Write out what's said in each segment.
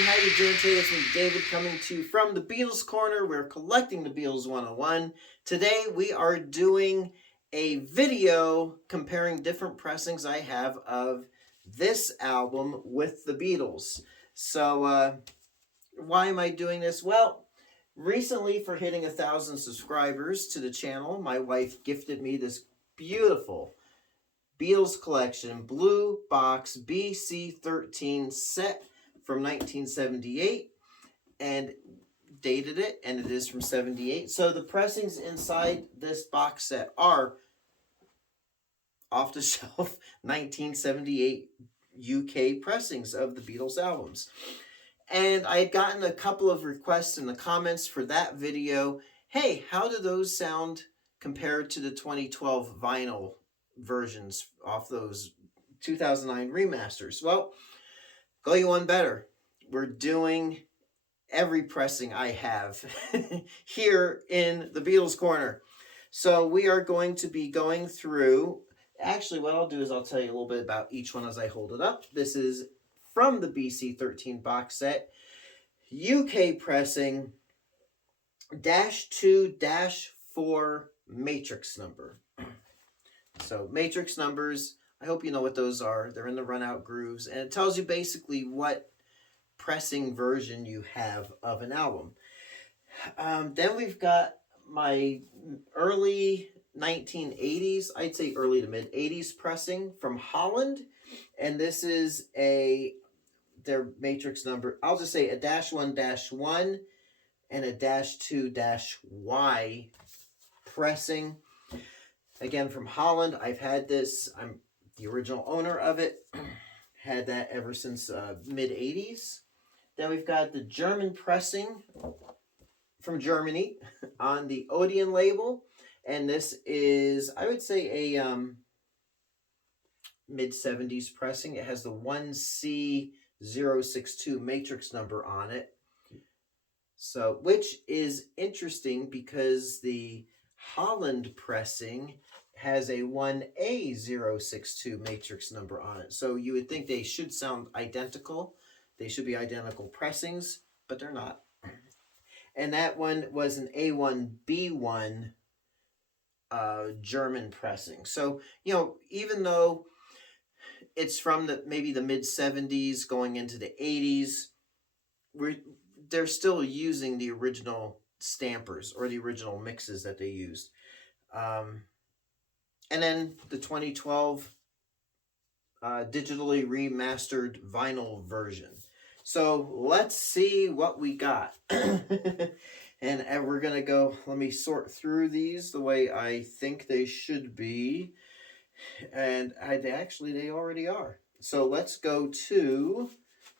everyone, how you doing today? It's me, David, coming to you from the Beatles Corner. We're collecting the Beatles 101. Today we are doing a video comparing different pressings I have of this album with the Beatles. So, why am I doing this? Well, recently, for hitting 1,000 subscribers to the channel, my wife gifted me this beautiful Beatles collection blue box BC13 set from 1978 and dated it, and it is from 78. So the pressings inside this box set are off the shelf 1978 UK pressings of the Beatles albums. And I had gotten a couple of requests in the comments for that video. Hey, how do those sound compared to the 2012 vinyl versions off those 2009 remasters? Well, go you one better. We're doing every pressing I have here in the Beatles Corner. So we are going to be going through, actually what I'll do is I'll tell you a little bit about each one as I hold it up. This is from the BC13 box set, UK pressing -2-4 matrix number. So matrix numbers, I hope you know what those are. They're in the run-out grooves, and it tells you basically what pressing version you have of an album. Then we've got my early 1980s, I'd say early to mid 80s pressing from Holland, and this is their matrix number. I'll just say a -1-1 and a -2-Y pressing. Again, from Holland. I've had this. I'm the original owner of it. Had that ever since mid-80s. Then we've got the German pressing from Germany on the Odeon label. And this is, I would say, a mid-70s pressing. It has the 1C062 matrix number on it. So, which is interesting because the Holland pressing has a 1A062 matrix number on it. So you would think they should sound identical. They should be identical pressings, but they're not. And that one was an A1B1 German pressing. So, you know, even though it's from maybe the mid-70s going into the 80s, they're still using the original stampers or the original mixes that they used. And then the 2012 digitally remastered vinyl version. So let's see what we got. And we're going to go, let me sort through these the way I think they should be. And they already are. So let's go to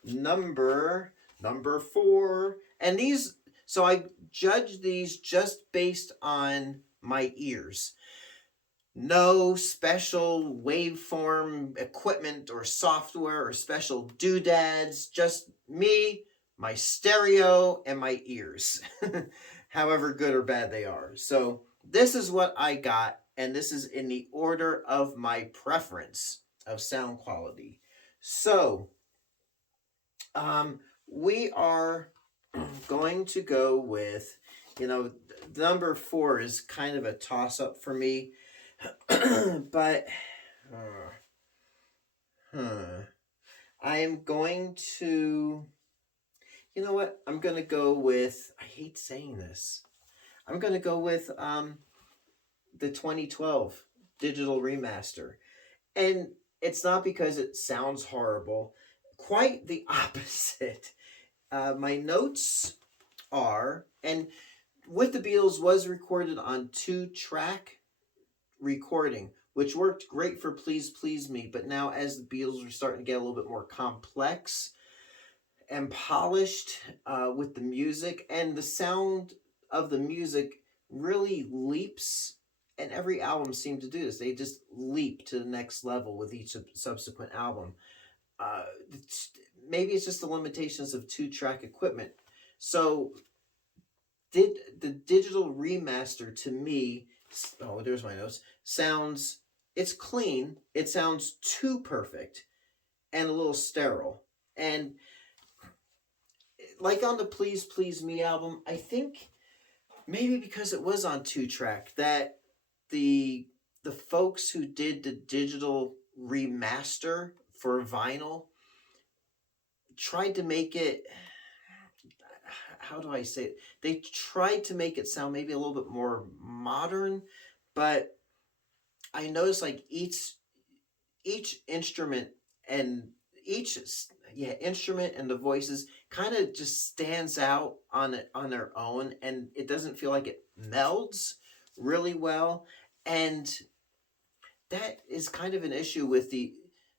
number 4. And these, so I judge these just based on my ears. No special waveform equipment or software or special doodads. Just me, my stereo, and my ears. However good or bad they are. So this is what I got, and this is in the order of my preference of sound quality. So, we are going to go with, number 4 is kind of a toss-up for me. But I am going to, you know what? I'm going to go with, I hate saying this. I'm going to go with the 2012 digital remaster. And it's not because it sounds horrible. Quite the opposite. My notes are, and With the Beatles was recorded on 2-track recording, which worked great for Please Please Me, but now as the Beatles are starting to get a little bit more complex and polished with the music, and the sound of the music really leaps, and every album seemed to do this. They just leap to the next level with each subsequent album. Maybe it's just the limitations of 2-track equipment. So the digital remaster, to me, oh, there's my notes, it's clean, it sounds too perfect, and a little sterile. And like on the Please Please Me album, I think maybe because it was on 2-track, that the the folks who did the digital remaster for vinyl tried to make it, how do I say it? They tried to make it sound maybe a little bit more modern, but I noticed like each instrument and each instrument and the voices kind of just stands out on it on their own, and it doesn't feel like it melds really well. And that is kind of an issue with the,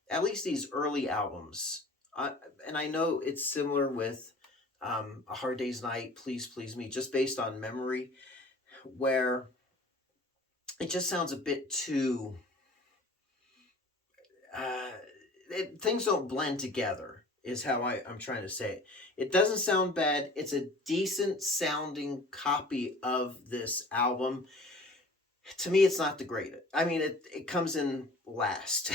at least these early albums. And I know it's similar with A Hard Day's Night, Please Please Me, just based on memory, where it just sounds a bit too things don't blend together, is how I'm trying to say it. It doesn't sound bad. It's a decent sounding copy of this album. To me, it's not the greatest. I mean, it comes in last.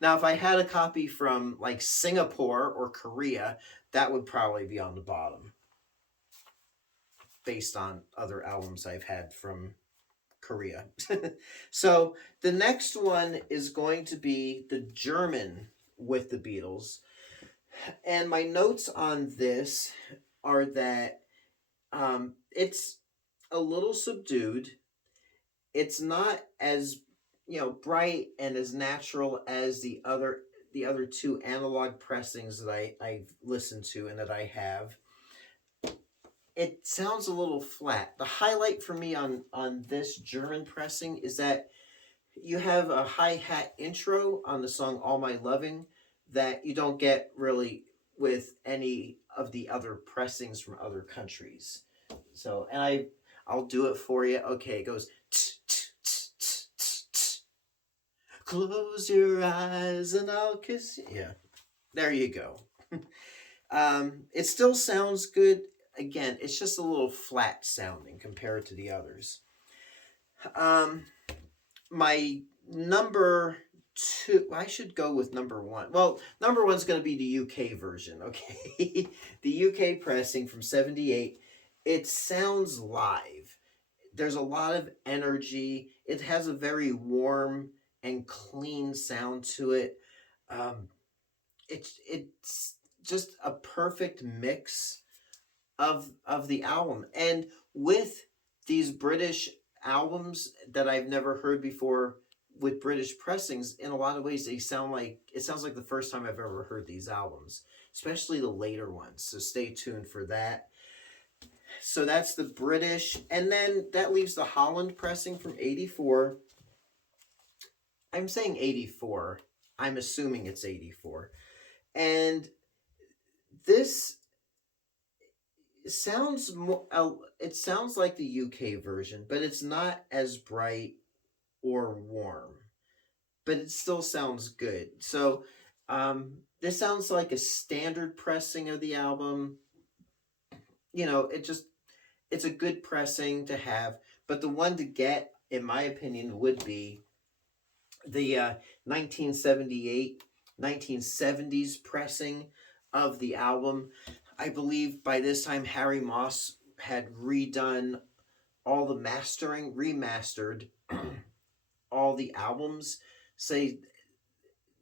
Now, if I had a copy from like Singapore or Korea, that would probably be on the bottom, based on other albums I've had from Korea. So the next one is going to be the German with the Beatles. And my notes on this are that it's a little subdued. It's not as, bright and as natural as the other two analog pressings that I've listened to and that I have. It sounds a little flat. The highlight for me on this German pressing is that you have a hi-hat intro on the song All My Loving that you don't get really with any of the other pressings from other countries. So, and I'll do it for you. Okay, it goes close your eyes and I'll kiss you. Yeah, there you go. It still sounds good. Again, it's just a little flat sounding compared to the others. My number two, I should go with number one. Well, number one's going to be the UK version, okay? The UK pressing from 78. It sounds live. There's a lot of energy. It has a very warm and clean sound to it. It's just a perfect mix of the album. And with these British albums that I've never heard before with British pressings, in a lot of ways it sounds like the first time I've ever heard these albums, especially the later ones. So stay tuned for that. So that's the British, and then that leaves the Holland pressing from 84. I'm saying 84. I'm assuming it's 84. And this sounds more, it sounds like the UK version, but it's not as bright or warm, but it still sounds good. So this sounds like a standard pressing of the album. It's a good pressing to have, but the one to get, in my opinion, would be the 1978 1970s pressing of the album. I believe by this time Harry Moss had redone all the mastering, remastered all the albums. So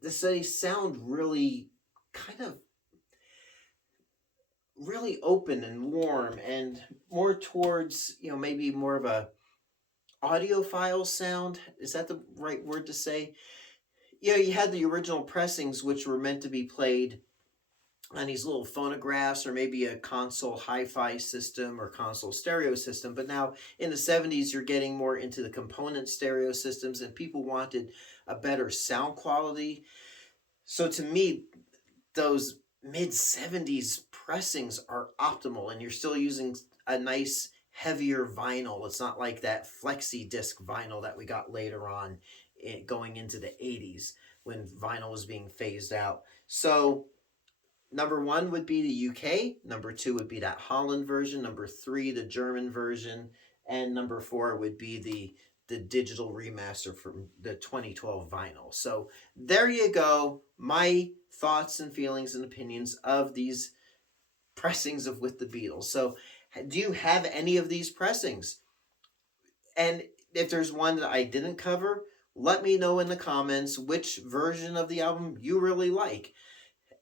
they sound really kind of really open and warm and more towards, maybe more of a audiophile sound. Is that the right word to say? Yeah, you had the original pressings, which were meant to be played on these little phonographs or maybe a console hi-fi system or console stereo system. But now in the 70s, you're getting more into the component stereo systems, and people wanted a better sound quality. So to me, those mid-70s pressings are optimal, and you're still using a nice heavier vinyl. It's not like that flexi disc vinyl that we got later on going into the 80s when vinyl was being phased out. So number one would be the UK. Number two would be that Holland version. Number three, the German version. And number four would be the digital remaster from the 2012 vinyl. So there you go. My thoughts and feelings and opinions of these pressings of With the Beatles. So do you have any of these pressings? And if there's one that I didn't cover, let me know in the comments which version of the album you really like.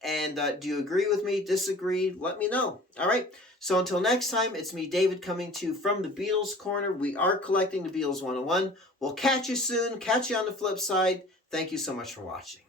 And do you agree with me, disagree? Let me know. All right. So until next time, it's me, David, coming to you from the Beatles Corner. We are collecting the Beatles 101. We'll catch you soon. Catch you on the flip side. Thank you so much for watching.